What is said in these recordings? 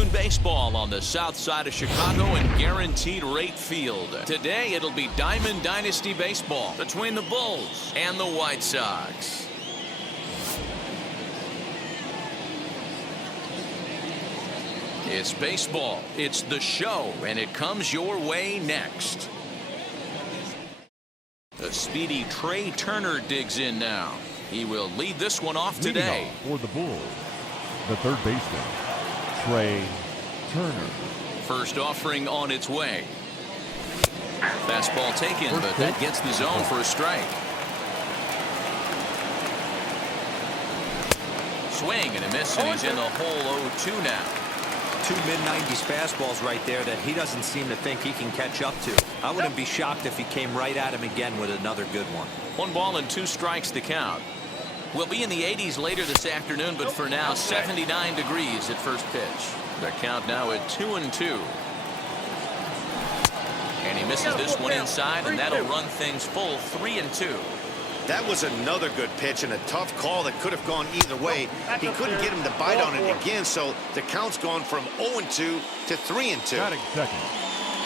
afternoon baseball on the south side of Chicago and Guaranteed Rate Field. Today it'll be Diamond Dynasty baseball between the Bulls and the White Sox. It's baseball, it's the show, and it comes your way next. The speedy Trey Turner digs in now. He will lead this one off today. For the Bulls, the third baseman, Trey Turner. First offering on its way. Fastball taken, but that gets the zone for a strike. Swing and a miss, and he's in the hole 0-2 now. Two mid-90s fastballs right there that he doesn't seem to think he can catch up to. I wouldn't be shocked if he came right at him again with another good one. 1 ball and 2 strikes to count. We'll be in the 80s later this afternoon, but for now 79 degrees at first pitch. The count now at 2-2. And he misses this one inside, and that'll run things full 3-2. That was another good pitch and a tough call that could have gone either way. He couldn't get him to bite on it again, so the count's gone from 0-2 to 3-2. Batting second.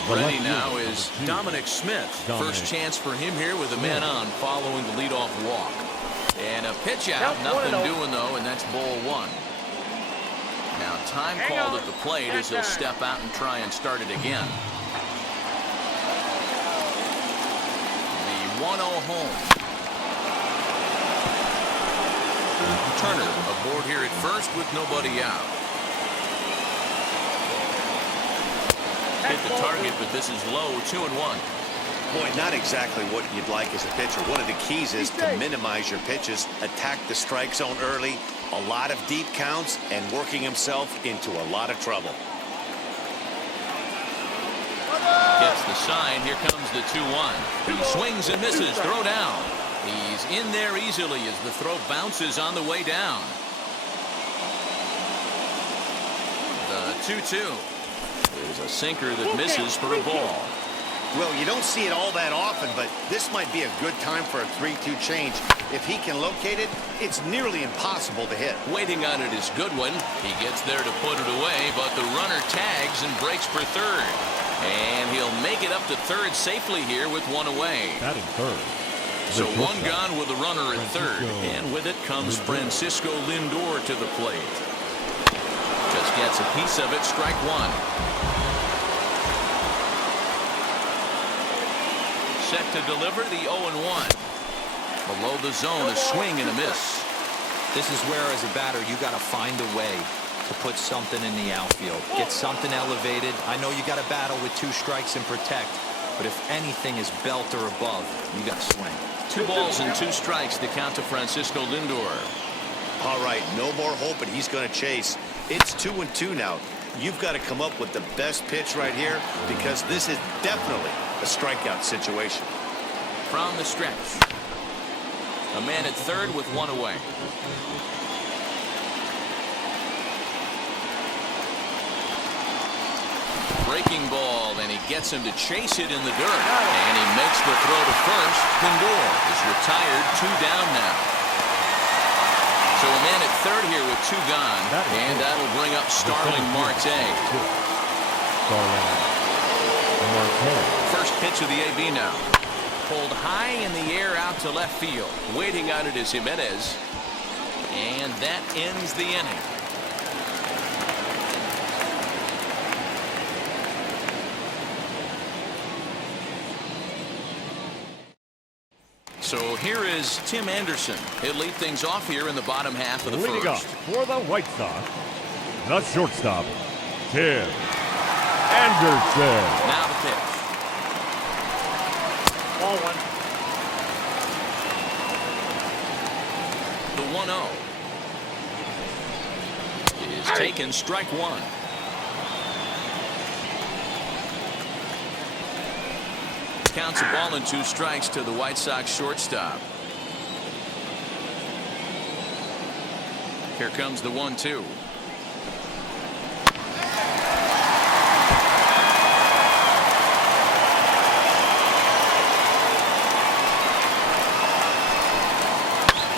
Ready now is Dominic Smith. First chance for him here with a man on following the leadoff walk. And a pitch out, nothing doing though, and that's ball 1. Now time called at the plate as he'll step out and try and start it again. The 1-0 home. Turner aboard here at first with nobody out. Hit the target, but this is low, 2-1. Boy, not exactly what you'd like as a pitcher. One of the keys is to minimize your pitches, attack the strike zone early, a lot of deep counts, and working himself into a lot of trouble. Gets the sign. Here comes the 2-1. He swings and misses. Throw down. He's in there easily as the throw bounces on the way down. The 2-2 is a sinker that misses for a ball. Well, you don't see it all that often, but this might be a good time for a 3-2 change. If he can locate it, it's nearly impossible to hit. Waiting on it is Goodwin. He gets there to put it away, but the runner tags and breaks for third. And he'll make it up to third safely here with 1 away. Batting third. So 1 gone with a runner at third. And with it comes Francisco Lindor to the plate. Just gets a piece of it, strike 1. Set to deliver the 0-1. Below the zone, a swing and a miss. This is where, as a batter, you got to find a way to put something in the outfield. Get something elevated. I know you got to battle with 2 strikes and protect, but if anything is belt or above, you got to swing. 2 balls and 2 strikes to count to Francisco Lindor. All right, no more hope, and he's going to chase. It's 2-2 now. You've got to come up with the best pitch right here because this is definitely a strikeout situation. From the stretch. A man at third with 1 away. Breaking ball, and he gets him to chase it in the dirt. And he makes the throw to first. Lindor is retired, 2 down now. So a man at third here with 2 gone. And that'll bring up Starling Marte. First pitch of the AB now. Pulled high in the air out to left field. Waiting on it is Jimenez. And that ends the inning. So here is Tim Anderson. He'll lead things off here in the bottom half of the Leading first. up for the White Sox, the shortstop, Tim Anderson. Now the pitch. Ball 1. The 1-0 is taken, strike 1. Counts a ball and 2 strikes to the White Sox shortstop. Here comes the 1-2.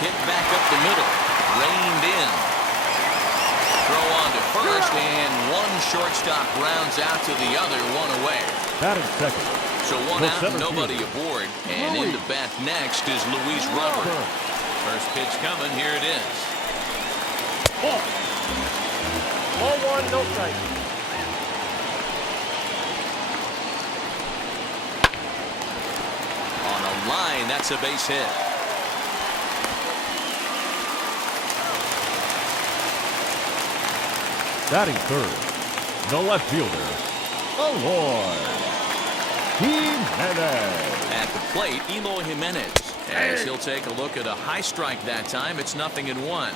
Hit back up the middle. Reined in. Throw on to first, and one shortstop rounds out to the other, one away. Batting second. So one The out, center nobody fielder. aboard. And in to bat next is Luis Rubber. First pitch coming, here it is. Ball 1, no strike. On a line, that's a base hit. Batting third. The left fielder. Eloy Jimenez. At the plate, Eloy Jimenez. As he'll take a look at a high strike that time, it's 0-1.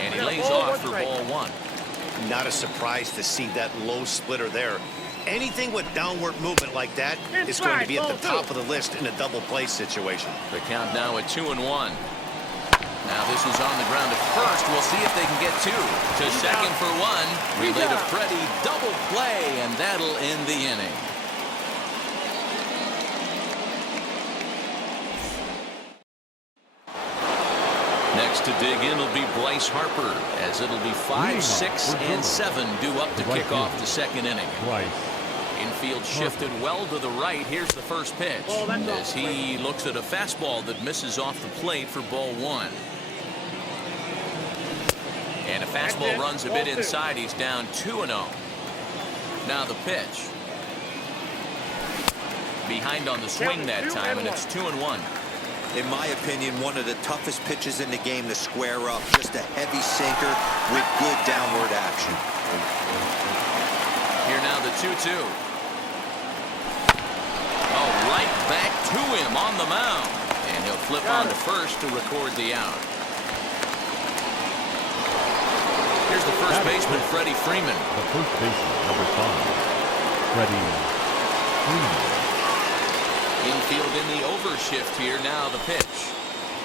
And he lays off for ball 1. Not a surprise to see that low splitter there. Anything with downward movement like that is going to be at the top of the list in a double play situation. The count now at 2-1. Now this is on the ground at first. We'll see if they can get two. To second for one. Relay to Freddie. Double play, and that'll end the inning. Next to dig in will be Bryce Harper, as it'll be 5, 6, and 7 due up to kick off the second inning. Infield shifted well to the right. Here's the first pitch as he looks at a fastball that misses off the plate for ball 1. And a fastball runs a bit inside. He's down 2-0. Now the pitch. Behind on the swing that time, and it's 2-1. In my opinion, one of the toughest pitches in the game to square up. Just a heavy sinker with good downward action. Here now the 2-2. Oh, right back to him on the mound. And he'll flip on to first to record the out. Here's the first baseman, Freddie Freeman. The first baseman, number 5, Freddie Freeman. Infield in the overshift here. Now the pitch.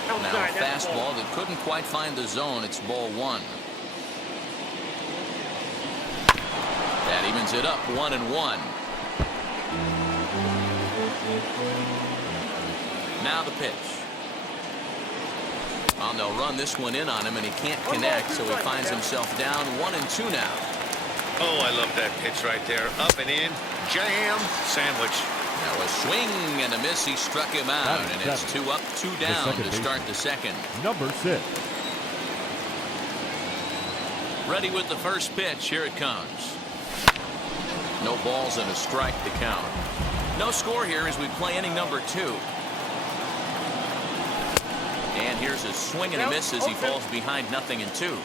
Now a fastball that couldn't quite find the zone. It's ball 1. That evens it up, 1-1. Now the pitch. Oh, they'll run this one in on him, and he can't connect, so he finds himself down 1-2 now. Oh, I love that pitch right there. Up and in, jam, sandwich. Now a swing and a miss. He struck him out, and it's 2 up, 2 down to start the second. Number 6. Ready with the first pitch. Here it comes. No balls and a strike to count. No score here as we play inning number 2. And here's a swing and a miss as he falls behind 0-2.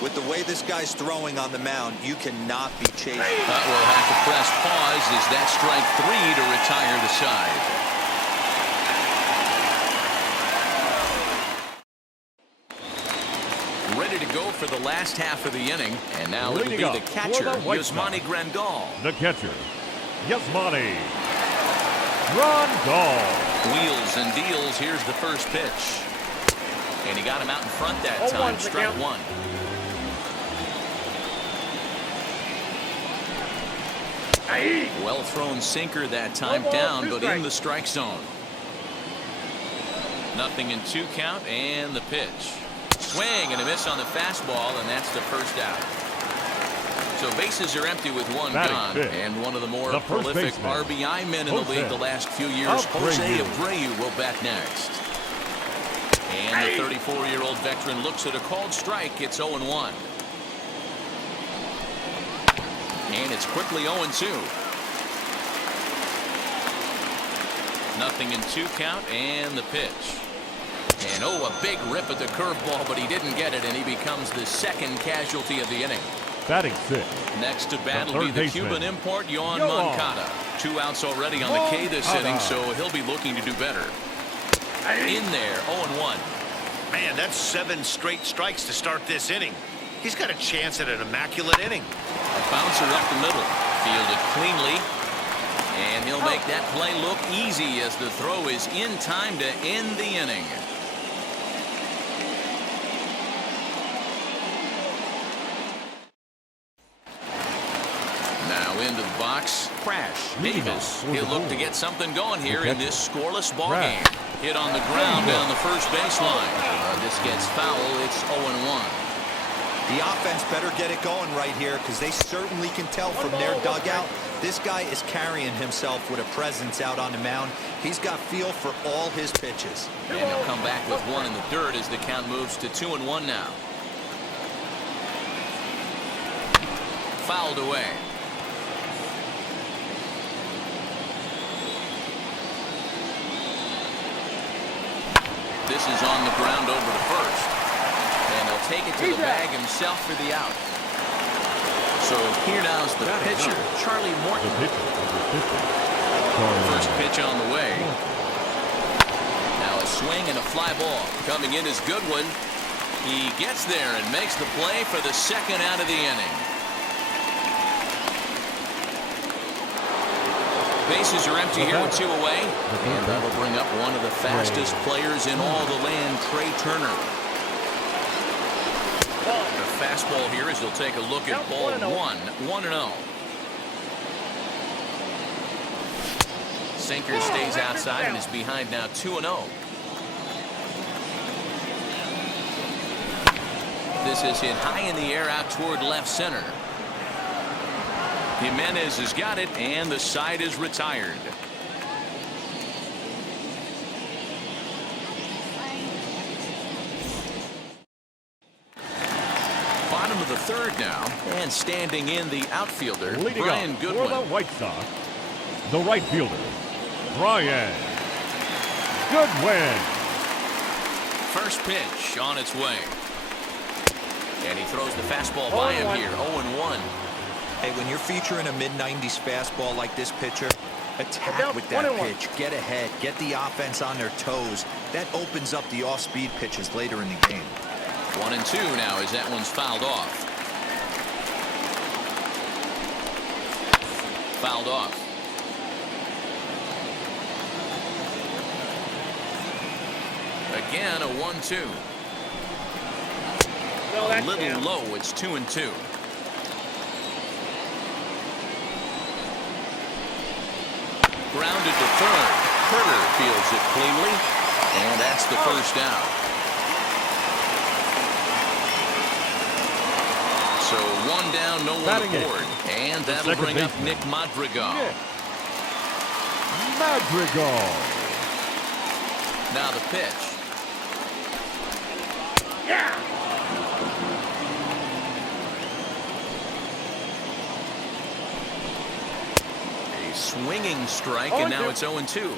With the way this guy's throwing on the mound, you cannot be chasing. But we'll have to press pause as that strike 3 to retire the side. Ready to go for the last half of the inning, and now it'll be the catcher, Yasmani Grandal. The catcher, Yasmani Grandal. Wheels and deals. Here's the first pitch. And he got him out in front that time. Strike 1. Well thrown sinker that time, down, but in the strike zone. 0-2 count, and the pitch. Swing and a miss on the fastball, and that's the first out. So bases are empty with one gone, and one of the more prolific RBI men in the league the last few years, Jose Abreu, will bat next. And the 34-year-old veteran looks at a called strike. It's 0-1. And it's quickly 0-2. 0-2 count, and the pitch. And oh, a big rip at the curveball, but he didn't get it, and he becomes the second casualty of the inning. Batting 6. Next to bat will be the Cuban import, Yohan Moncada. 2 outs already on the K this inning, so he'll be looking to do better. In there, 0-1. Man, that's 7 straight strikes to start this inning. He's got a chance at an immaculate inning. A bouncer up the middle. Fielded cleanly. And he'll make that play look easy as the throw is in time to end the inning. Now into the box. Crash Davis. He'll look to get something going here in this scoreless ball game. Hit on the ground down the first baseline. This gets foul. It's 0-1. The offense better get it going right here because they certainly can tell from their dugout. This guy is carrying himself with a presence out on the mound. He's got feel for all his pitches. And he'll come back with one in the dirt as the count moves to 2-1 now. Fouled away. This is on the ground over to first. And he'll take it to the bag himself for the out. So here now's the pitcher, Charlie Morton. First pitch on the way. Now a swing and a fly ball. Coming in is Goodwin. He gets there and makes the play for the second out of the inning. Bases are empty here with 2 away. And that'll bring up one of the fastest players in all the land, Trey Turner. The fastball here as he'll take a look at ball 1-0. Sinker stays outside and is behind now 2-0. This is hit high in the air out toward left center. Jimenez has got it, and the side is retired. Bottom of the third now, and standing in the outfielder, Leading Brian up Goodwin. for the White Sox, the right fielder, Brian Goodwin. First pitch on its way. And he throws the fastball by him here, 0-1. Hey, when you're featuring a mid-90s fastball like this pitcher, attack with that pitch. Get ahead. Get the offense on their toes. That opens up the off-speed pitches later in the game. 1-2 now as that one's fouled off. Fouled off. Again, a 1-2. A little low. It's 2-2. Grounded to third. Herter fields it cleanly, and that's the first out. So 1 down, no one aboard, and that'll bring up Nick Madrigal. Madrigal. Now the pitch. A swinging strike, and now it's 0-2.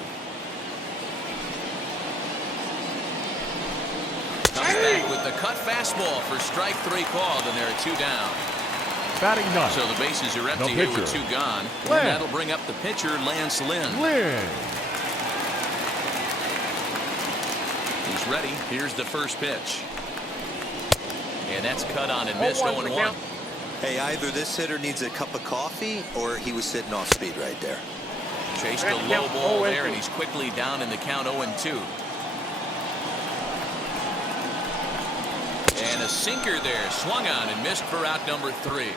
Comes back with the cut fastball for strike 3 called, and there are 2 down. Batting ninth. So the bases are empty here with 2 gone. And that'll bring up the pitcher, Lance Lynn. He's ready. Here's the first pitch. And that's cut on and missed, 0-1. Hey, either this hitter needs a cup of coffee or he was sitting off speed right there. Chased a low ball there, and he's quickly down in the count, 0-2. And a sinker there, swung on and missed for out number 3.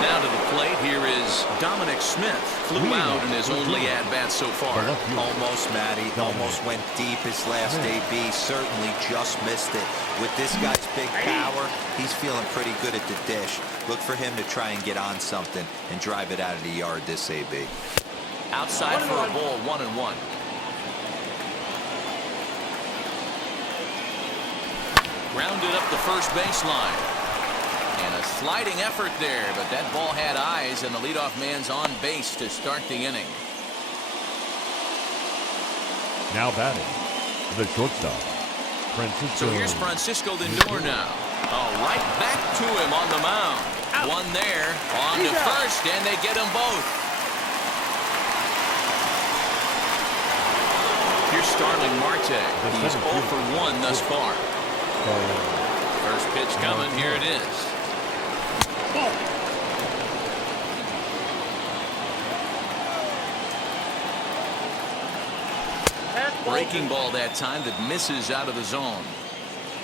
Now to the plate, here is Dominic Smith. Flew out in his only at-bat so far. Almost, Matty. Almost went deep his last AB. Certainly just missed it. With this guy's big power, he's feeling pretty good at the dish. Look for him to try and get on something and drive it out of the yard this AB. Outside for a ball, 1-1. Grounded up the first baseline. And a sliding effort there, but that ball had eyes, and the leadoff man's on base to start the inning. Now batting, the shortstop, Francisco. So here's Francisco Lindor now. Oh, right back to him on the mound. One there, on to first, and they get them both. Here's Starling Marte. He's 0 for 1 thus far. First pitch coming, here it is. Breaking ball that time that misses out of the zone.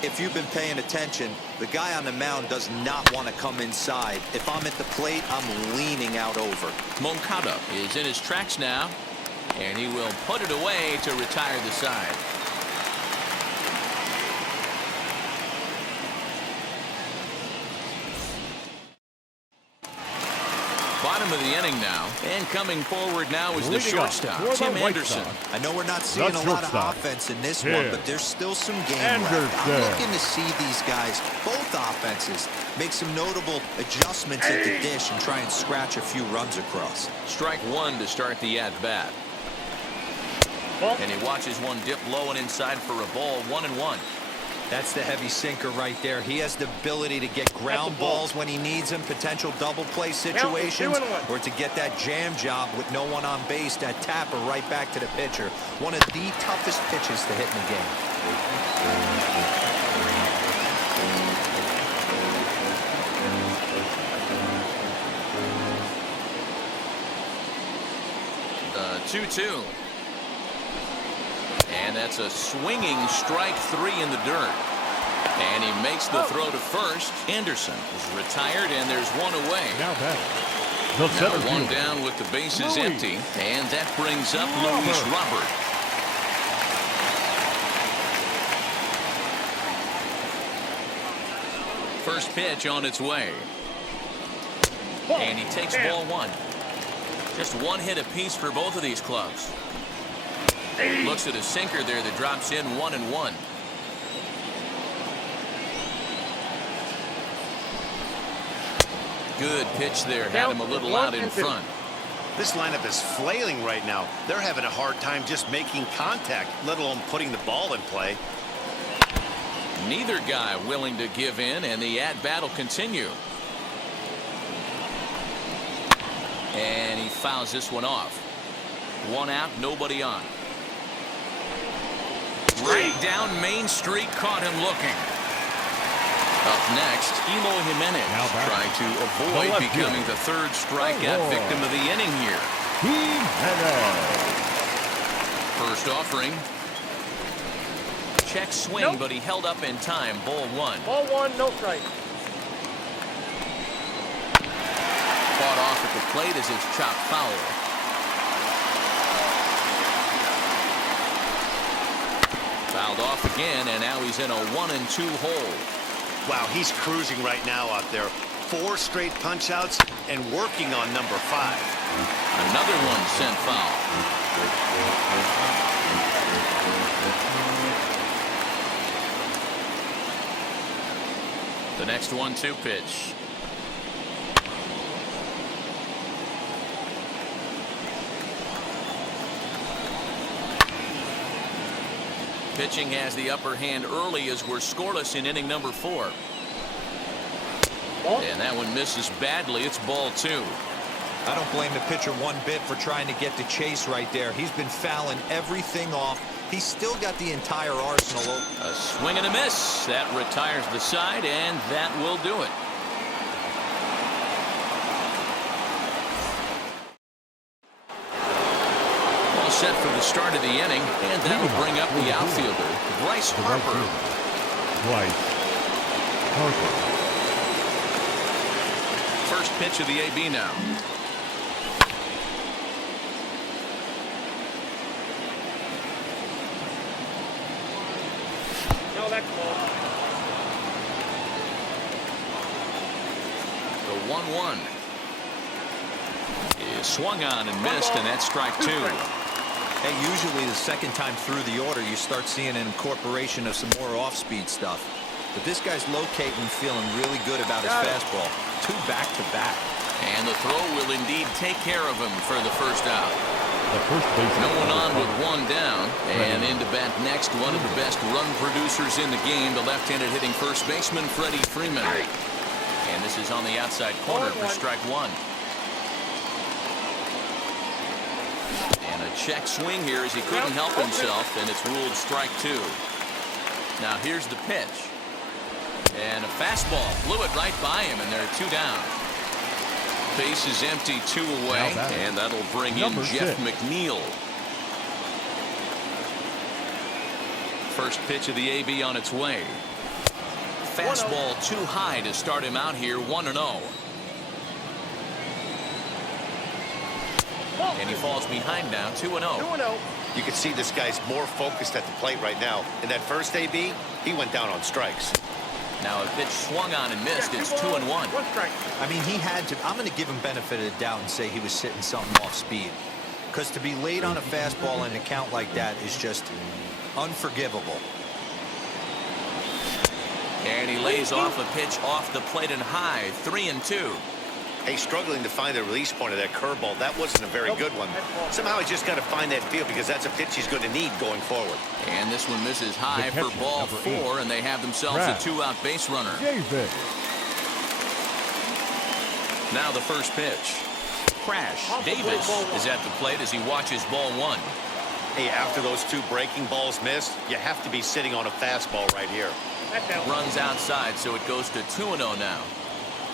If you've been paying attention, the guy on the mound does not want to come inside. If I'm at the plate, I'm leaning out over. Moncada is in his tracks now. And he will put it away to retire the side. Bottom of the inning now, and coming forward now is the shortstop, Tim Anderson. I know we're not seeing a lot of offense in this one, but there's still some game left. I'm looking to see these guys, both offenses, make some notable adjustments at the dish and try and scratch a few runs across. Strike one to start the at-bat. And he watches one dip low and inside for a ball, 1-1. That's the heavy sinker right there. He has the ability to get ground balls when he needs them, potential double play situations, or to get that jam job with no one on base, that tapper right back to the pitcher. One of the toughest pitches to hit in the game. The 2-2. And that's a swinging strike three in the dirt. And he makes the throw to first. Anderson is retired, and there's one away. Now one down with the bases empty. And that brings up Luis Robert. First pitch on its way. And he takes ball one. Just one hit apiece for both of these clubs. Looks at a sinker there that drops in 1-1. Good pitch there. Had him a little out in front. This lineup is flailing right now. They're having a hard time just making contact, let alone putting the ball in play. Neither guy willing to give in, and the at-bat will continue. And he fouls this one off. One out, nobody on. Right down Main Street, caught him looking. Up next, Elo Jimenez trying to avoid becoming the third strikeout victim of the inning here. First offering. Check swing, but he held up in time. Ball one. Ball one, no strike. Fought off at the plate as it's chopped foul. Fouled off again, and now he's in a 1-2 hole. Wow, he's cruising right now out there. 4 straight punch-outs and working on number 5. Another one sent foul. The next 1-2 pitch. Pitching has the upper hand early as we're scoreless in inning number 4. And that one misses badly. It's ball 2. I don't blame the pitcher one bit for trying to get the chase right there. He's been fouling everything off. He's still got the entire arsenal. A swing and a miss. That retires the side, and that will do it. Set for the start of the inning, and that'll bring up the outfielder, Bryce Harper. First pitch of the AB now. No, that's ball. The 1-1 is swung on and missed, and that's strike 2. Hey, usually the second time through the order, you start seeing an incorporation of some more off-speed stuff. But this guy's locating, feeling really good about his fastball. 2 back-to-back. And the throw will indeed take care of him for the first out. No one on with 1 down. And in to bat next, one of the best run producers in the game, the left-handed hitting first baseman, Freddie Freeman. And this is on the outside corner for strike 1. And a check swing here as he couldn't help himself, and it's ruled strike 2. Now here's the pitch. And a fastball blew it right by him, and there are 2 down. Base is empty, 2 away, and that'll bring in Jeff McNeil. First pitch of the AB on its way. Fastball too high to start him out here, 1-0. And he falls behind now, 2-0. 2-0. You can see this guy's more focused at the plate right now. In that first AB, he went down on strikes. Now a pitch swung on and missed. It's 2-1. 1 strike. I mean, he had to. I'm going to give him benefit of the doubt and say he was sitting something off speed. Because to be late on a fastball in a count like that is just unforgivable. And he lays off a pitch off the plate and high, 3-2. Hey, struggling to find the release point of that curveball. That wasn't a very good one. Somehow he's just got to find that feel because that's a pitch he's going to need going forward. And this one misses high for ball 4, and they have themselves a 2-out base runner. Davis. Now the first pitch. Crash. Davis is at the plate as he watches ball 1. Hey, after those 2 breaking balls missed, you have to be sitting on a fastball right here. Runs outside, so it goes to 2-0 now.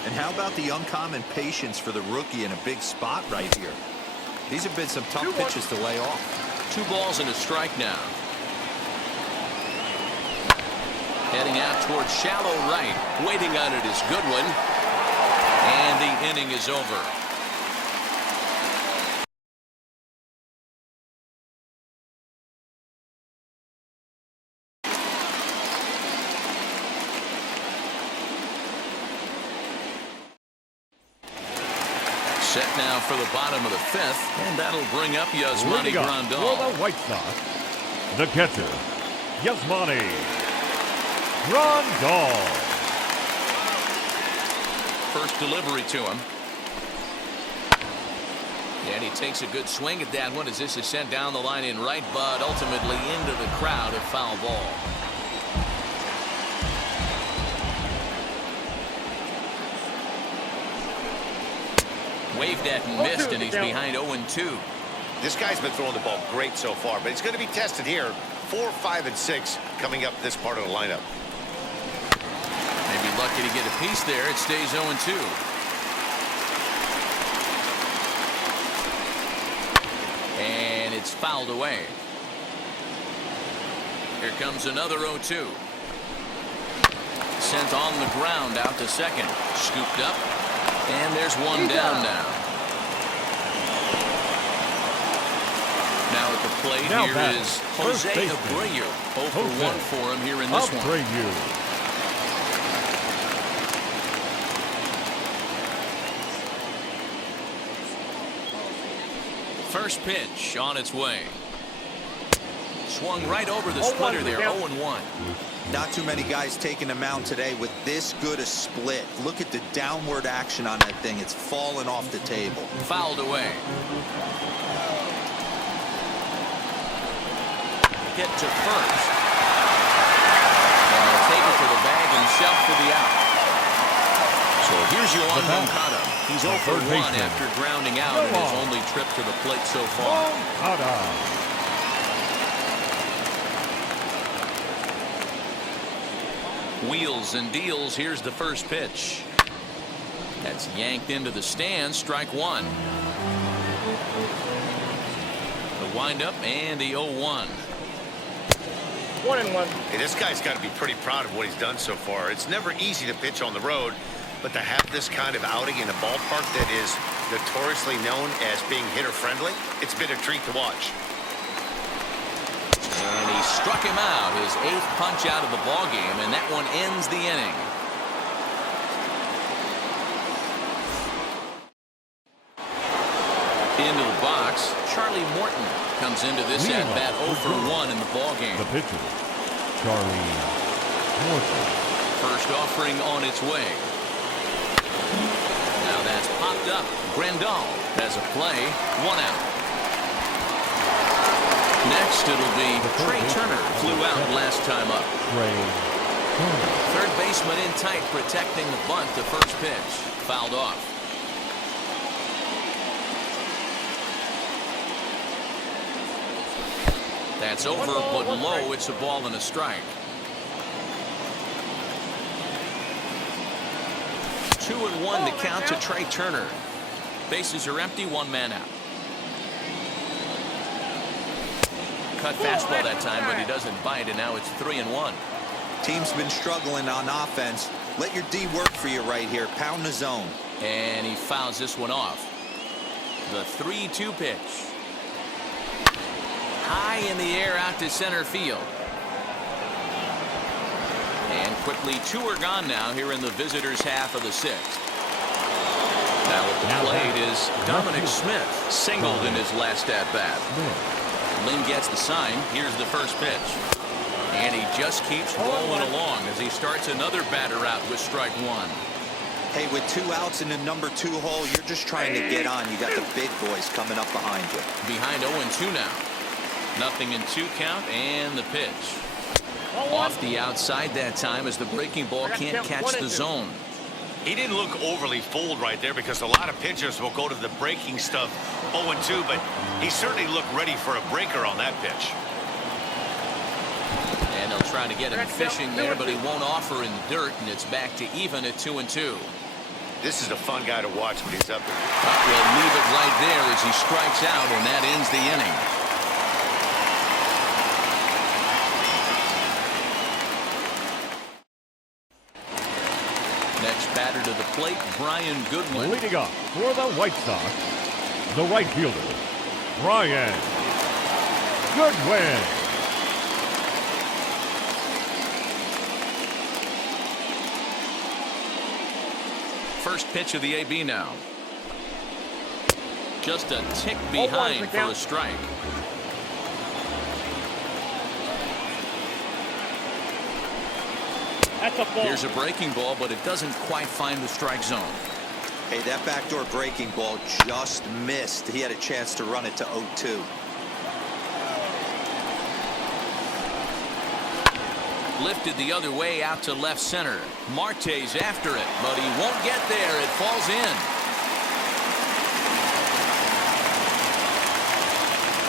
And how about the uncommon patience for the rookie in a big spot right here? These have been some tough pitches to lay off. 2 balls and a strike now. Heading out towards shallow right. Waiting on it is Goodwin. And the inning is over. Set now for the bottom of the 5th, and that'll bring up Yasmani Grandal. For the White Sox, the catcher, Yasmani Grandal. First delivery to him. And he takes a good swing at that one as this is sent down the line in right, but ultimately into the crowd, a foul ball. Waved at and missed, and he's behind 0-2. This guy's been throwing the ball great so far, but he's going to be tested here. 4, 5, and 6 coming up this part of the lineup. Maybe lucky to get a piece there. It stays 0-2. And it's fouled away. Here comes another 0-2. Sent on the ground out to second. Scooped up. And there's one down now. Now at the plate Now here is Jose Abreu. 0 for 1 for him here in this one. Abreu. First pitch on its way. Swung right over the splitter there. 0-1. Not too many guys taking the mound today with this good a split. Look at the downward action on that thing. It's fallen off the table. Fouled away. Hit to first. And they'll take it to the bag and shout for the out. So here's Yohan Moncada. He's 0 for 1 after grounding out in his only trip to the plate so far. Moncada. Wheels and deals. Here's the first pitch. That's yanked into the stands. Strike 1. The windup and the 0-1. 1-1. Hey, this guy's got to be pretty proud of what he's done so far. It's never easy to pitch on the road, but to have this kind of outing in a ballpark that is notoriously known as being hitter-friendly, it's been a treat to watch. And he struck him out, his 8th punch out of the ballgame, and that one ends the inning. Into the box, Charlie Morton comes into this at-bat 0 for 1 in the ballgame. The pitcher, Charlie Morton. First offering on its way. Now that's popped up. Grandal has a play, 1 out. Next, it'll be Trey Turner. Flew out last time up. Third baseman in tight, protecting the bunt. The first pitch fouled off. That's over, but low. It's a ball and a strike. 2-1 to count to Trey Turner. Bases are empty, 1 man out. Cut fastball that time, but he doesn't bite, and now it's 3-1. Team's been struggling on offense. Let your D work for you right here. Pound the zone. And he fouls this one off. The 3-2 pitch. High in the air out to center field. And quickly 2 are gone now here in the visitors' half of the 6th. Now at the plate is Dominic Smith, singled in his last at-bat. Lynn gets the sign. Here's the first pitch. And he just keeps rolling along as he starts another batter out with strike 1. Hey, with 2 outs in the number 2 hole, you're just trying to get on. You got the big boys coming up behind you. Behind 0-2 now. Nothing in 2 count, and the pitch. Off the outside that time as the breaking ball can't catch the zone. He didn't look overly fooled right there because a lot of pitchers will go to the breaking stuff 0-2, but he certainly looked ready for a breaker on that pitch. And they'll try to get him fishing there, but he won't offer in the dirt, and it's back to even at 2-2. This is a fun guy to watch when he's up there. We'll leave it right there as he strikes out, and that ends the inning. Next batter to the plate, Brian Goodwin. Leading up for the White Sox, the right fielder, Brian Goodwin. First pitch of the AB now. Just a tick behind for a strike. That's a ball. Here's a breaking ball, but it doesn't quite find the strike zone. Hey, that backdoor breaking ball just missed. He had a chance to run it to 0-2. Lifted the other way out to left center. Marte's after it, but he won't get there. It falls in.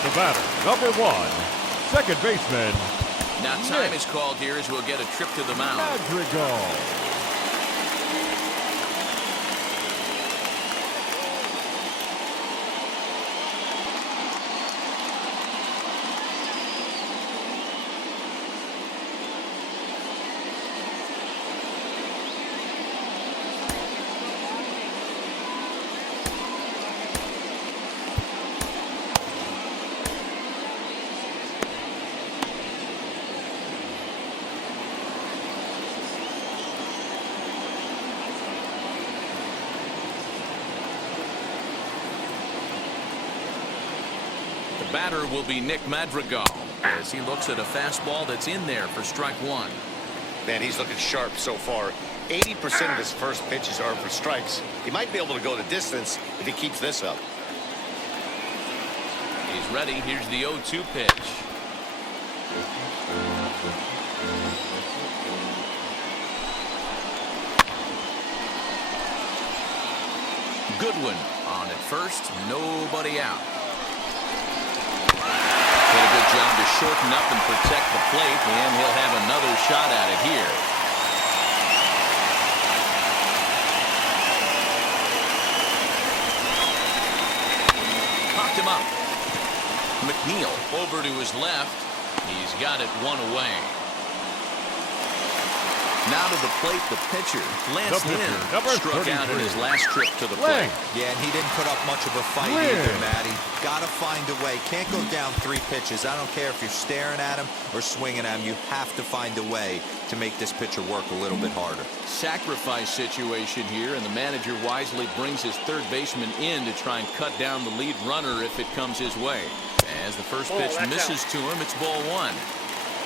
The batter, number 1, second baseman. Now time is called here as we'll get a trip to the mound. Madrigal. The batter will be Nick Madrigal as he looks at a fastball that's in there for strike 1. Man, he's looking sharp so far. 80% of his first pitches are for strikes. He might be able to go the distance if he keeps this up. He's ready. Here's the 0-2 pitch. Goodwin on at first, nobody out. Did a good job to shorten up and protect the plate, and he'll have another shot at it here. Popped him up. McNeil over to his left. He's got it 1 away. Now to the plate, the pitcher, Lance Lynn, struck out in his last trip to the plate. Yeah, and he didn't put up much of a fight either, Matty. Got to find a way. Can't go down 3 pitches. I don't care if you're staring at him or swinging at him. You have to find a way to make this pitcher work a little bit harder. Sacrifice situation here, and the manager wisely brings his third baseman in to try and cut down the lead runner if it comes his way. As the first pitch misses to him, it's ball 1.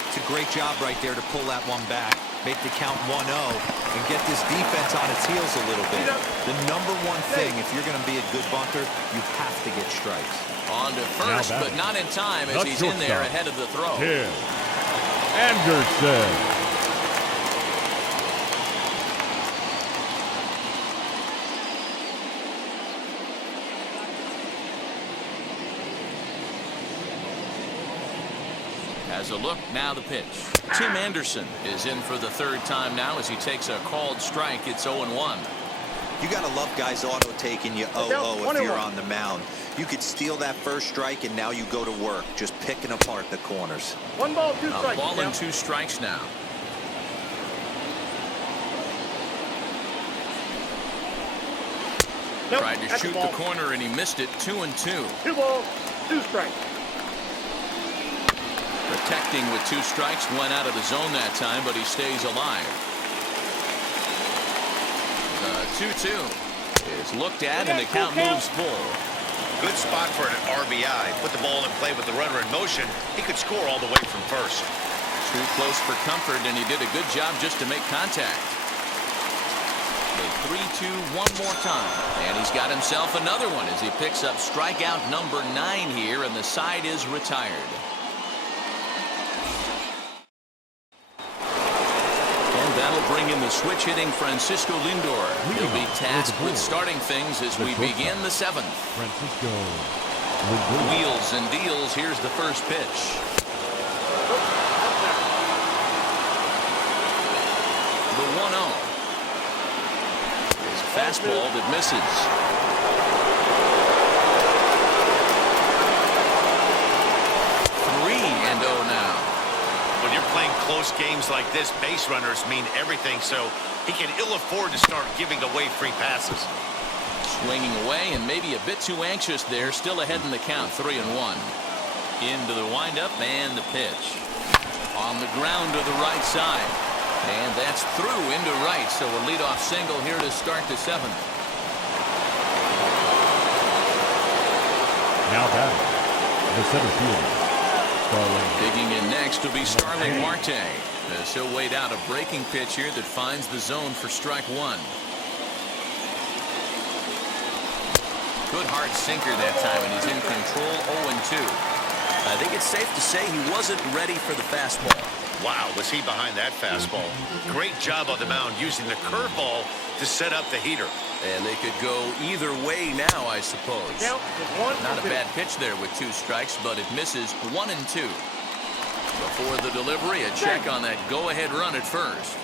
It's a great job right there to pull that one back. Make the count 1-0 and get this defense on its heels a little bit. The number 1 thing, if you're going to be a good bunter, you have to get strikes. On to first, but not in time as he's in there ahead of the throw. Tim Anderson. As a look, now the pitch. Tim Anderson is in for the 3rd time now as he takes a called strike. It's 0-1. You got to love guys auto-taking you 0-0 if you're on the mound. You could steal that first strike, and now you go to work, just picking apart the corners. 1 ball, 2 strikes. A ball and 2 strikes now. Nope, Tried to that's a shoot the ball. corner, and he missed it. 2-2. 2 balls, 2 strikes. Protecting with 2 strikes, went out of the zone that time, but he stays alive. The 2-2 is looked at, and the count moves full. Good spot for an RBI. Put the ball in play with the runner in motion. He could score all the way from first. Too close for comfort, and he did a good job just to make contact. The 3-2 one more time, and he's got himself another one as he picks up strikeout number 9 here, and the side is retired. And that'll bring in the switch-hitting Francisco Lindor. He'll be tasked with starting things as we begin the 7th. Francisco Wheels and deals. Here's the first pitch. The 1-0. It's a fastball that misses. 3-0 now. When you're playing close games like this, base runners mean everything, so he can ill afford to start giving away free passes. Swinging away and maybe a bit too anxious there. Still ahead in the count, 3-1. Into the windup and the pitch. On the ground to the right side. And that's through into right, so a leadoff single here to start the 7th. now batting the center fielder, Starling. Digging in next will be Starling Marte, as he'll wait out a breaking pitch here that finds the zone for strike 1. Good hard sinker that time, and he's in control. 0-2. I think it's safe to say he wasn't ready for the fastball. Wow, was he behind that fastball. Great job on the mound using the curveball to set up the heater. And they could go either way now, I suppose. Not a bad pitch there with 2 strikes, but it misses 1-2. Before the delivery, a check on that go-ahead run at first.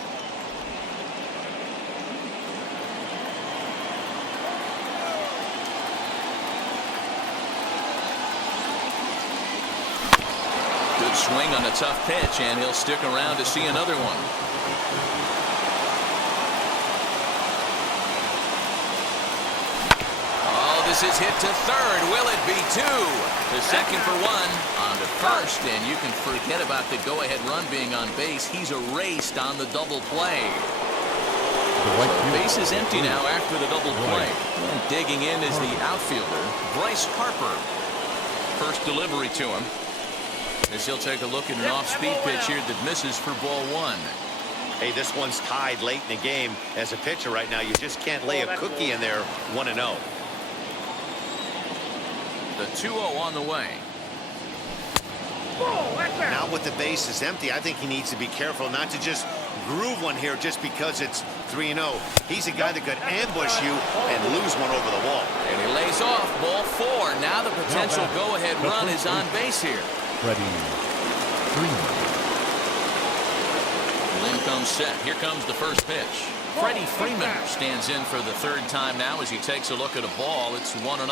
Good swing on a tough pitch, and he'll stick around to see another one. Oh, this is hit to third. Will it be 2? The second for 1. On to first, and you can forget about the go-ahead run being on base. He's erased on the double play. So base is empty now after the double play. And digging in is the outfielder, Bryce Harper. First delivery to him. As he'll take a look at an off-speed pitch here that misses for ball 1. Hey, this one's tied late in the game. As a pitcher right now, you just can't lay a cookie in there. 1-0. The 2-0 on the way. Now with the base is empty, I think he needs to be careful not to just groove one here just because it's 3-0. He's a guy that could ambush you and lose one over the wall. And he lays off ball 4. Now the potential go-ahead run is on base here. Freddie Freeman. Lynn comes set. Here comes the first pitch. Freddie Freeman stands in for the 3rd time now as he takes a look at a ball. It's 1-0.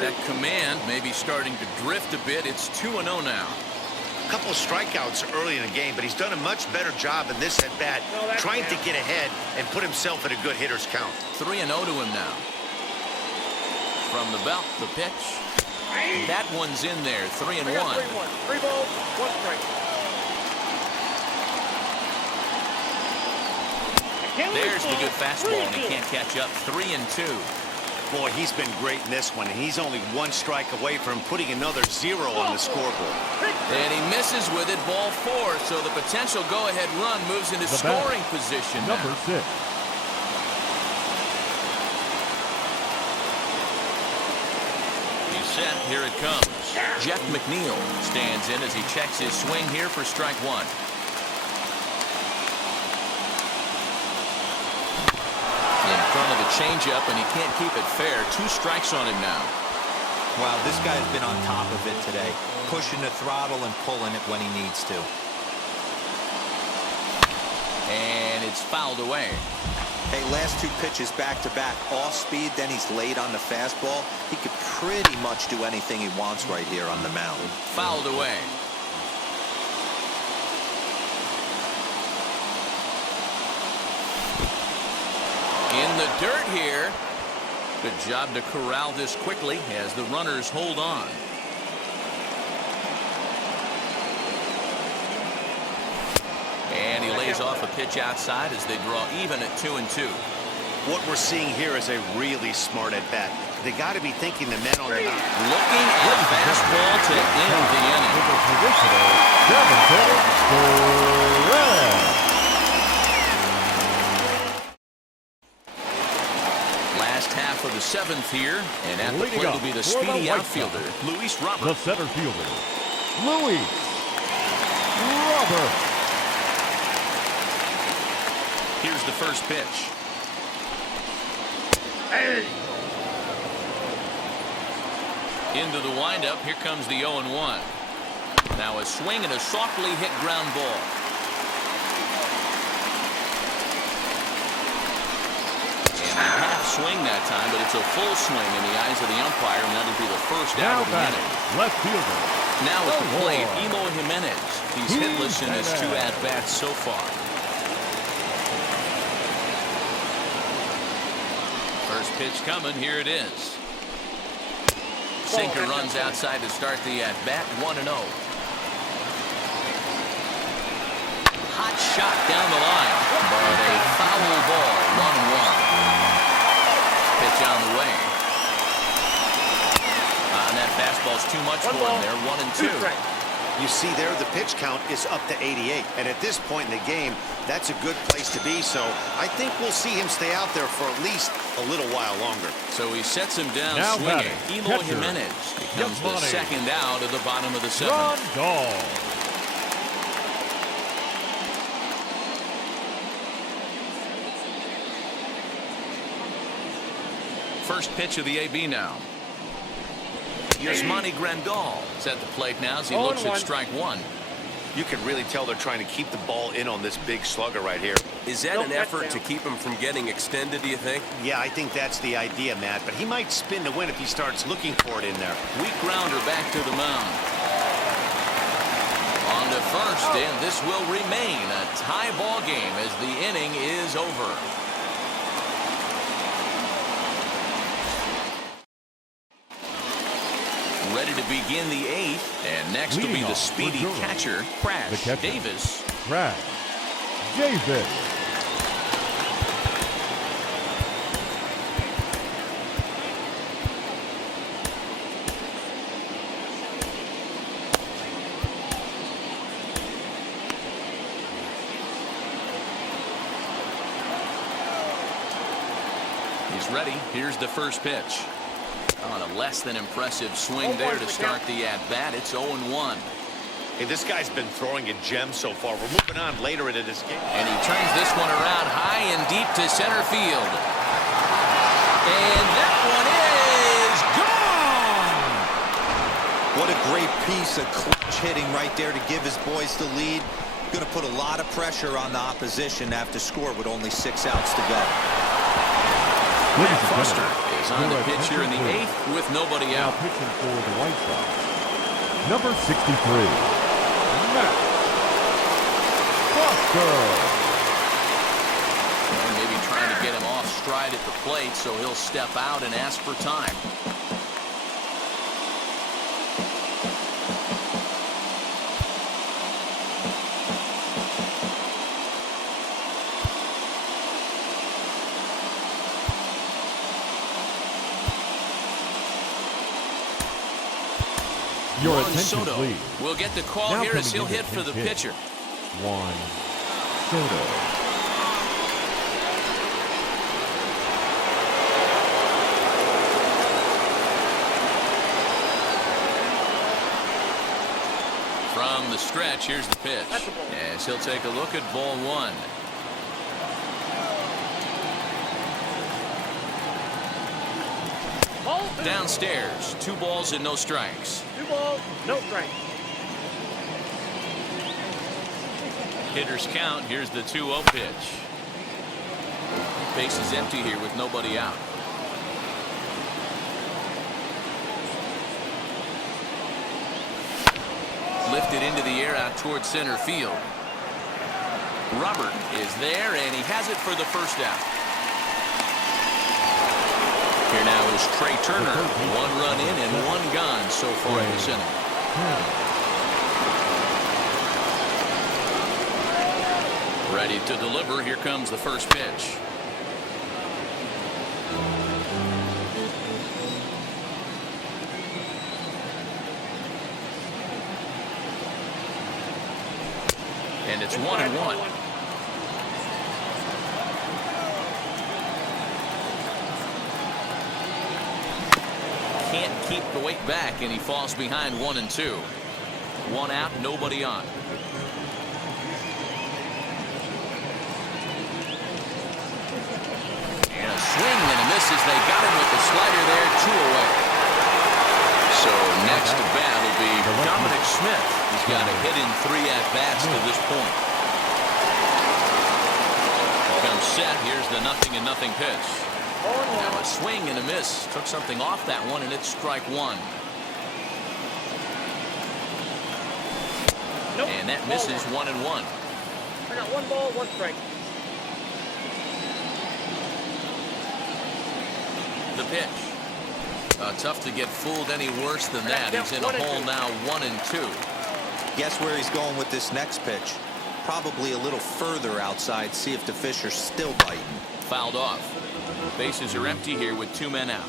That command may be starting to drift a bit. It's 2-0 now. A couple of strikeouts early in the game, but he's done a much better job in this at-bat, trying to get ahead and put himself in a good hitter's count. 3-0 to him now. From the belt, the pitch. That one's in there. 3-1. 3 balls, 1 strike. There's the good fastball, and he can't catch up. 3-2. Boy, he's been great in this one, and he's only 1 strike away from putting another 0 on the scoreboard. And he misses with it, ball 4, so the potential go-ahead run moves into scoring position now. Number 6. He's set, here it comes. Jeff McNeil stands in as he checks his swing here for strike 1. In front of the changeup, and he can't keep it fair. 2 strikes on him now. Wow, this guy's been on top of it today, pushing the throttle and pulling it when he needs to. And it's fouled away. Hey, last 2 pitches back-to-back, off speed, then he's late on the fastball. He could pretty much do anything he wants right here on the mound. Fouled away. In the dirt here. Good job to corral this quickly as the runners hold on. And he lays off a pitch outside as they draw even at 2-2. What we're seeing here is a really smart at bat. They got to be thinking the men on the mound. Looking at a fastball to end the inning. Last half of the seventh here, and at the plate will be the speedy outfielder, Luis Robert. The center fielder, Luis Robert. Here's the first pitch. Hey. Into the windup, here comes the 0-1. Now a swing and a softly hit ground ball. And a half swing that time, but it's a full swing in the eyes of the umpire, and that'll be the first out of the inning. Left fielder. Now at the plate, Eloy Jimenez. He's hitless in his 2 at-bats so far. First pitch coming, here it is. Sinker runs outside to start the at-bat, 1-0. Hot shot down the line, but a foul ball, 1-1. Pitch on the way. And that fastball's too much for him there, 1-2. You see there, the pitch count is up to 88. And at this point in the game, that's a good place to be. So I think we'll see him stay out there for at least a little while longer. So he sets him down Now swinging. batting, Eloy catcher, Jimenez becomes the second out of the bottom of the Ron seventh. Dahl. First pitch of the AB now. Yasmani Grandal is at the plate now as he looks at strike one. You can really tell they're trying to keep the ball in on this big slugger right here. Is that an effort to keep him from getting extended, do you think? Yeah, I think that's the idea, Matt. But he might spin to win if he starts looking for it in there. Weak grounder back to the mound. On to first, and this will remain a tie ball game as the inning is over. Ready to begin the eighth, and next will be the speedy catcher, Crash Davis. Crash Davis. He's ready. Here's the first pitch. On a less than impressive swing there to start the at-bat. It's 0-1. Hey, this guy's been throwing a gem so far. We're moving on later into this game. And he turns this one around high and deep to center field. And that one is gone! What a great piece of clutch hitting right there to give his boys the lead. Going to put a lot of pressure on the opposition to have to score with only 6 outs to go. Matt Foster is on the pitch here in the eighth with nobody Now out. pitching for the White Sox, number 63, Matt Foster. And maybe trying to get him off stride at the plate, so he'll step out and ask for time. Your Juan attention, Soto please. will get the call Now here as he'll coming in hit to for the pinch hit. pitcher. Juan Soto. From the stretch, here's the pitch. As he'll take a look at ball one. Downstairs, 2 balls and no strikes. 2 balls, no strikes. Hitters count. Here's the 2-0 pitch. Base is empty here with nobody out. Lifted into the air out towards center field. Robert is there, and he has it for the first out. Here now is Trey Turner. 1 run in and 1 gone so far in this inning. Ready to deliver. Here comes the first pitch. And it's 1-1. Can't keep the weight back, and he falls behind 1-2. 1 out, nobody on. And a swing and a miss as they got him with the slider there, 2 away. So next to bat will be Dominic Smith. He's got a hit in 3 at-bats to this point. Here comes set. Here's the 0-0 pitch. Now a swing and a miss. Took something off that one, and it's strike 1. Nope. And that misses 1-1. I got 1 ball, 1 strike. The pitch. Tough to get fooled any worse than that. He's in a hole now, 1-2. Guess where he's going with this next pitch? Probably a little further outside. See if the fish are still biting. Fouled off. Bases are empty here with 2 men out.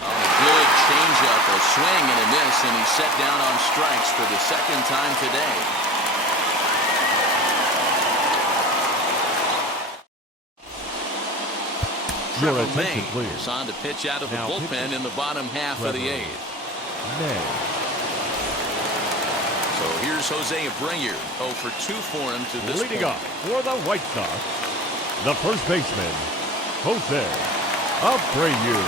Good changeup, a swing and a miss, and he's set down on strikes for the 2nd time today. Your attention, please. It's on to pitch out of the Now bullpen pitching. in the bottom half of the 8th. So here's Jose Abreu. 0 for 2 for him to this Leading point. up for the White Sox, the first baseman, Jose Abreu.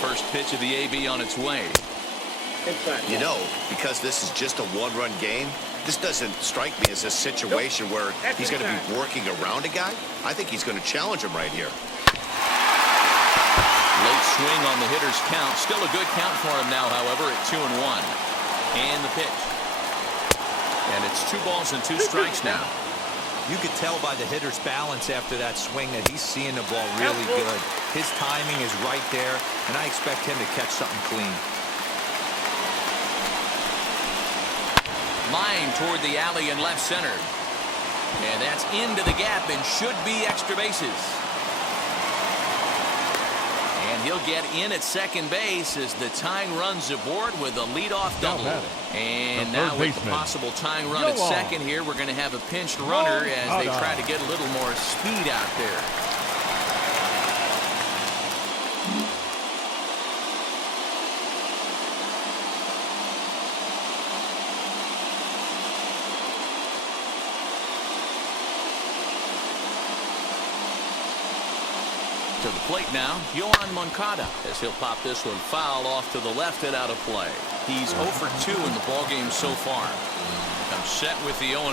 First pitch of the AB on its way. Inside. You know, because this is just a 1-run game, this doesn't strike me as a situation where he's going to be working around a guy. I think he's going to challenge him right here. Late swing on the hitter's count. Still a good count for him now, however, at 2-1. And the pitch. And it's 2 balls and 2 strikes now. You could tell by the hitter's balance after that swing that he's seeing the ball really good. His timing is right there, and I expect him to catch something clean. Line toward the alley in left center. And that's into the gap and should be extra bases. And he'll get in at second base as the tying runs aboard with a leadoff double. And now with the possible tying run at second here, we're going to have a pinched runner as they try to get a little more speed out there. To the plate now, Yohan Moncada, as he'll pop this one foul off to the left and out of play. He's 0 for 2 in the ballgame so far. Comes set with the 0-1. 1-1.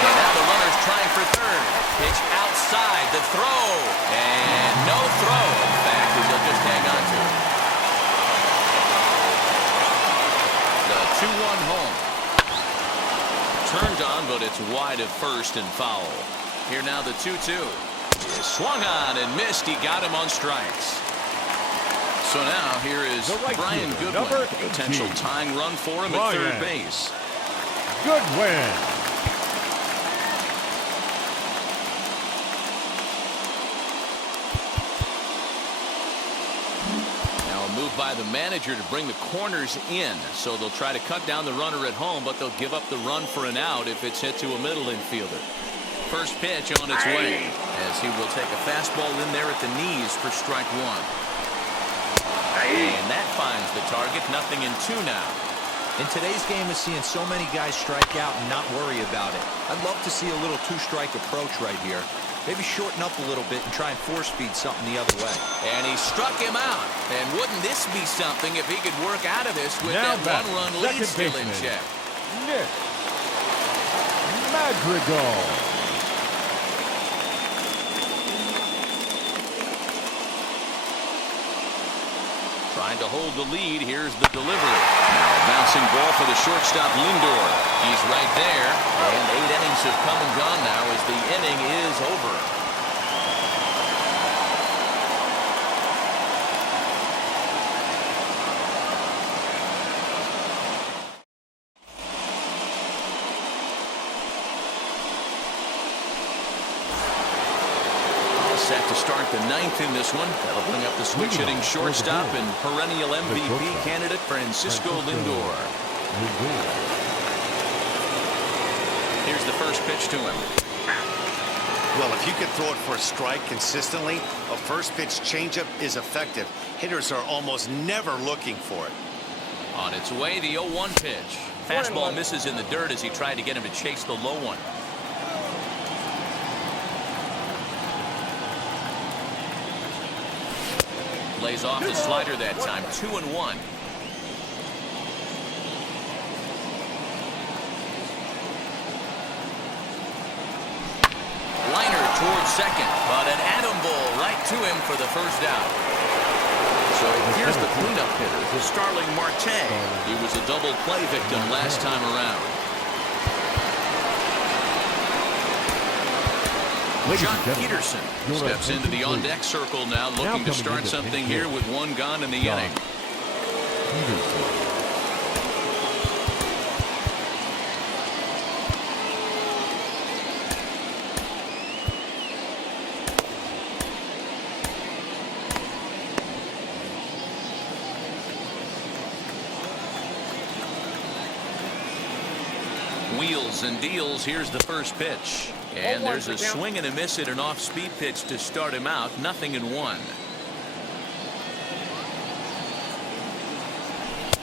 And now the runner's trying for third. Pitch outside, the throw. And no throw. In fact, he'll just hang on to it. The 2-1 home. Turned on, but it's wide at first and foul. Here now the 2-2. Swung on and missed. He got him on strikes. So now here is Brian Goodwin. Potential tying run for him at third base. Goodwin. Move by the manager to bring the corners in, so they'll try to cut down the runner at home, but they'll give up the run for an out if it's hit to a middle infielder. First pitch on its way as he will take a fastball in there at the knees for strike 1. And that finds the target. 0-2 now. In today's game is seeing so many guys strike out and not worry about it. I'd love to see a little 2-strike approach right here. Maybe shorten up a little bit and try and force feed something the other way. And he struck him out. And wouldn't this be something if he could work out of this with that 1-run lead still in check? Nick Madrigal. Trying to hold the lead. Here's the delivery. Now a bouncing ball for the shortstop, Lindor. He's right there. And 8 innings have come and gone now as the inning is over. Set to start the 9th in this one. That'll bring up the switch-hitting shortstop and perennial MVP candidate Francisco Lindor. Here's the first pitch to him. Well, if you can throw it for a strike consistently, a first pitch changeup is effective. Hitters are almost never looking for it. On its way, the 0-1 pitch. Fastball misses in the dirt as he tried to get him to chase the low one. Lays off the slider that time. 2-1. Liner towards second, but an atom ball right to him for the first out. So here's the cleanup hitter, Starling Marte. He was a double play victim last time around. John Peterson steps into the on-deck circle now, looking to start something here with 1 gone in the inning. Wheels and deals. Here's the first pitch. And there's a swing and a miss at an off-speed pitch to start him out. 0-1.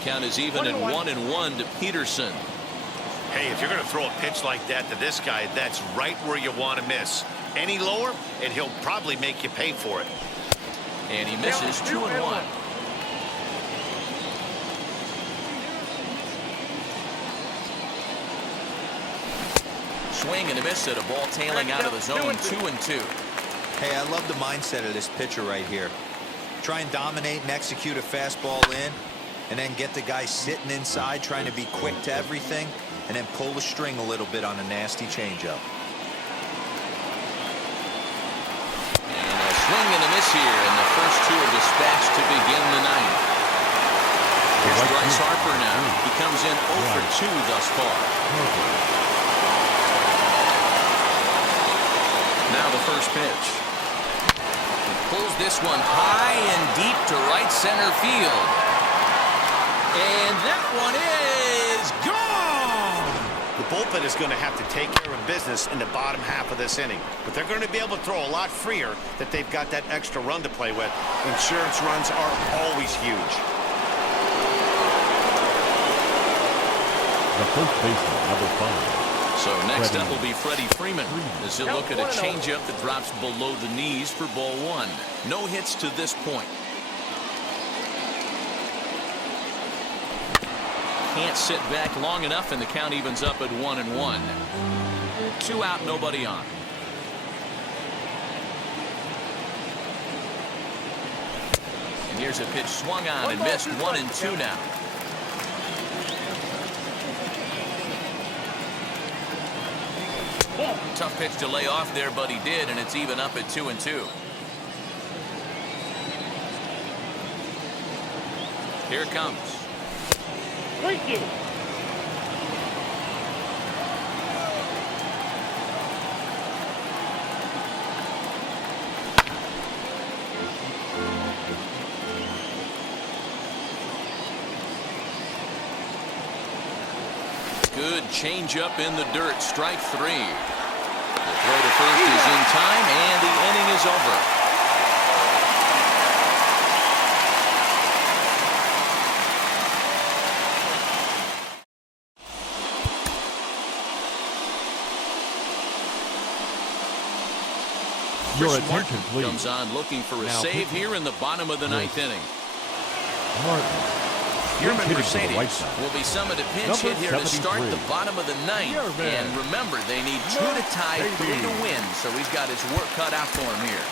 Count is even at 1-1 to Peterson. Hey, if you're going to throw a pitch like that to this guy, that's right where you want to miss. Any lower, and he'll probably make you pay for it. And he misses. 2-1. Swing and a miss at a ball tailing out of the zone. 2-2. Hey, I love the mindset of this pitcher right here. Try and dominate and execute a fastball in, and then get the guy sitting inside trying to be quick to everything, and then pull the string a little bit on a nasty changeup. And a swing and a miss here, and the first 2 are dispatched to begin the 9th. Here's Bryce Harper now. He comes in 0 for 2 thus far. Now the first pitch. He pulls this one high and deep to right center field. And that one is gone! The bullpen is going to have to take care of business in the bottom half of this inning. But they're going to be able to throw a lot freer that they've got that extra run to play with. Insurance runs are always huge. The first baseman, number 5. So next up will be Freddie Freeman as he'll look at a changeup that drops below the knees for ball 1. No hits to this point. Can't sit back long enough, and the count evens up at 1-1. 2 out, nobody on. And here's a pitch swung on and missed. 1-2 now. Tough pitch to lay off there, but he did, and it's even up at 2-2. Here it comes. Thank you. Good changeup in the dirt. Strike 3. The throw to first is in time, and the inning is over. Your Chris attention, Martin please. comes on looking for a save here in the bottom of the 9th inning. Martin. Yerman Hitting to the right Mercedes side. will be summoned to pinch Number hit here to start 73. the bottom of the 9th. Yerman. And remember, they need 2 to tie, 3 to win, so he's got his work cut out for him here.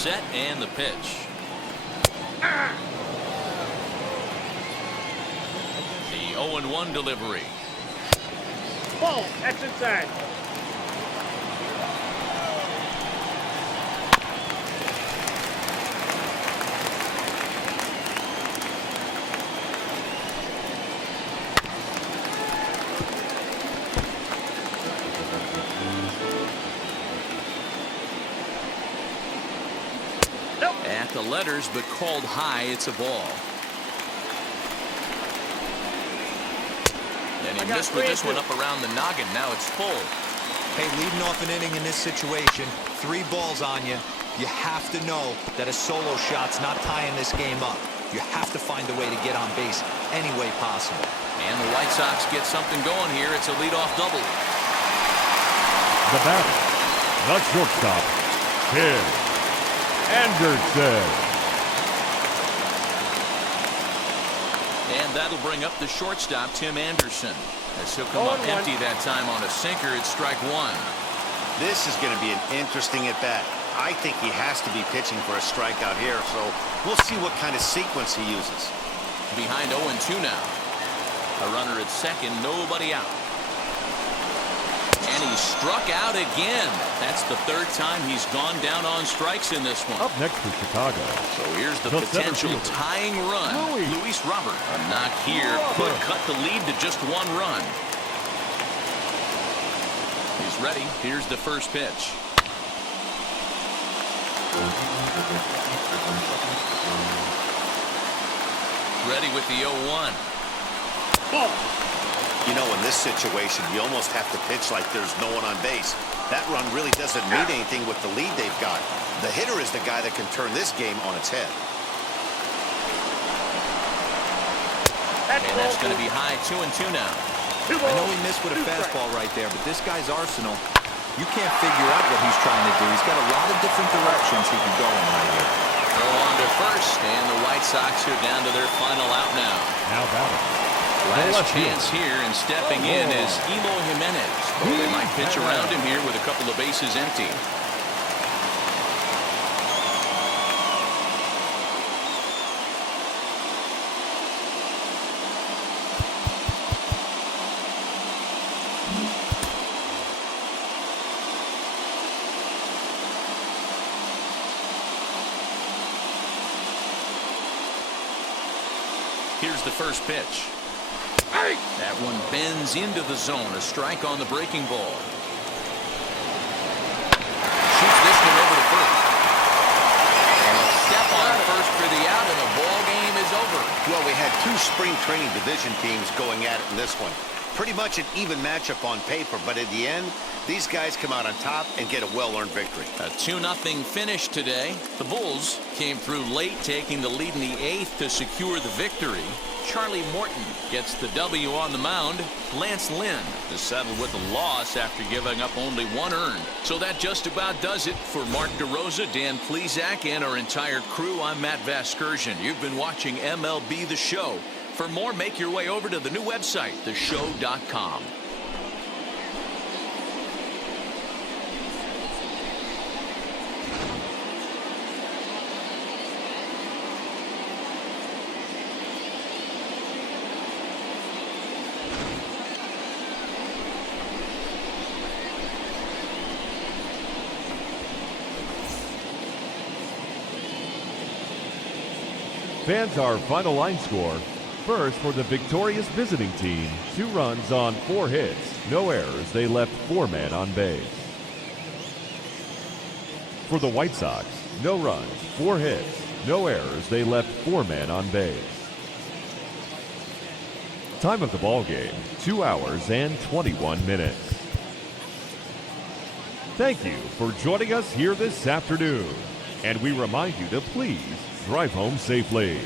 set and the pitch. The 0-1 delivery. Ball. That's inside. At the letters, but called high. It's a ball. And he missed with this one up around the noggin. Now it's full. Hey, leading off an inning in this situation, 3 balls on you. You have to know that a solo shot's not tying this game up. You have to find a way to get on base any way possible. And the White Sox get something going here. It's a leadoff double. The batter, the shortstop, Tim Anderson. And that'll bring up the shortstop, Tim Anderson. As he'll come up empty that time on a sinker. It's strike 1. This is going to be an interesting at-bat. I think he has to be pitching for a strikeout here, so we'll see what kind of sequence he uses. Behind 0-2 now. A runner at second, nobody out. And he struck out again. That's the 3rd time he's gone down on strikes in this one. Up next to Chicago. So here's the The potential center fielder, tying run. Luis Robert. A knock here could cut the lead to just 1 run. He's ready. Here's the first pitch. Ready with the 0-1. Ball. You know, in this situation, you almost have to pitch like there's no one on base. That run really doesn't mean anything with the lead they've got. The hitter is the guy that can turn this game on its head. That's And that's going to be high 2-2 now. I know he missed with a fastball right there, but this guy's arsenal, you can't figure out what he's trying to do. He's got a lot of different directions he can go in right here. Throw on to first, and the White Sox are down to their final out now. Now batter, Last chance here, and stepping in is Elo Jimenez. Oh, they might pitch around him here with a couple of bases empty. Here's the first pitch. That one bends into the zone. A strike on the breaking ball. Shoots this one over to first. And a step on first for the out, and the ball game is over. Well, we had 2 spring training division teams going at it in this one. Pretty much an even matchup on paper, but at the end, these guys come out on top and get a well-earned victory. A 2-0 finish today. The Bulls came through late, taking the lead in the 8th to secure the victory. Charlie Morton gets the W on the mound. Lance Lynn is settled with a loss after giving up only 1 earned. So that just about does it for Mark DeRosa, Dan Plesac, and our entire crew. I'm Matt Vasgersian. You've been watching MLB The Show. For more, make your way over to the new website, theshow.com. Fans, our final line score. First, for the victorious visiting team, 2 runs on 4 hits. No errors. They left 4 men on base. For the White Sox, no runs, 4 hits. No errors. They left 4 men on base. Time of the ball game, 2 hours and 21 minutes. Thank you for joining us here this afternoon. And we remind you to please drive home safely.